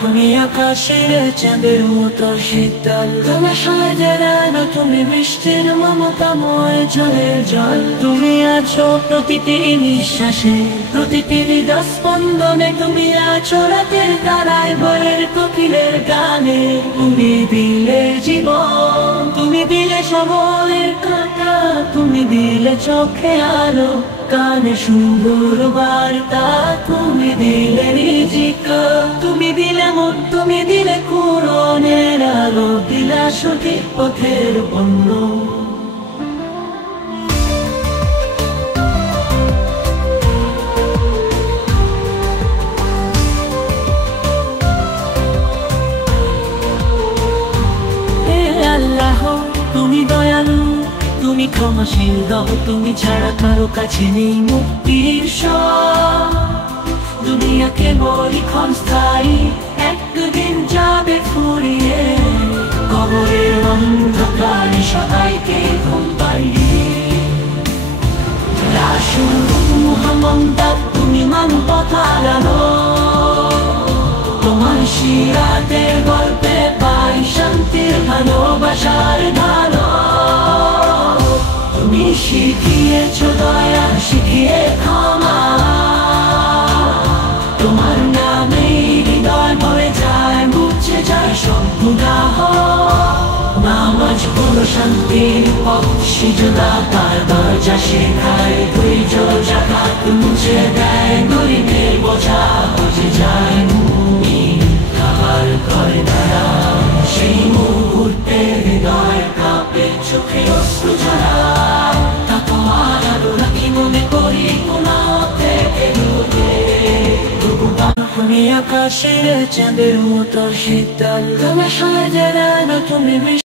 তুমি আকাশের চাঁদের মতো শীতল, তুমি সাজের আলো, তুমি বৃষ্টির মমতাময় জলের জল। তুমি আছো প্রতিটি নিঃশ্বাসে, প্রতিটি হৃদয় স্পন্দনে। তুমি আছো রাতের তারায়, ভোরের কোকিলের গানে। তুমি দিলে জীবন, তুমি দিলে সময়ের কাঁটা, তুমি দিলে চোখে আলো, কানে সুন্দর বার্তা। তুমি দিলে রিজিক, তুমি দিলে মন, তুমি দিলে কুরআনের আলো, দিলা সঠিক পথের পণ্য। আল্লাহ তুমি দয়ালু, তুমি ক্ষমাশীল দাও, তুমি ছাড়া কারো কাছে নেই মুক্তির স্বর। দুনিয়া কেবল ক্ষণস্থায়ী, একদিন যাবে ফুরিয়ে। কবরের অন্ধকার সবাইকে ঘুম পাড়িয়ে। রাসূল মুহাম্মদ তুমি মানবতার আলো, তোমার সিরাতের গল্পে পাই শান্তির ভালোবাসার ঢালো। তুমি শিখিয়েছ দয়া, শিখিয়ে ক্ষমা, তোমার নামে হৃদয় ভরে যায়, মুছে যায় সব গুনাহ। নামাজ হলো শান্তির পথ, সিজদা তার দরজা শেখায়। ধৈর্য জাকাত মুছে দেয় গরিবের বোঝা, বুঝে যায় মুমিন খাবার করে দয়া। সেই মুহূর্তে হৃদয় কাঁপে, চোখে অশ্রু ঝরায়। তাকওয়ার আলো রাখি মনে করি, গুনাহ থেকে দূরে। তুমি আকাশের চাঁদের মতো শীতল, তুমি সাজের আলো, তুমি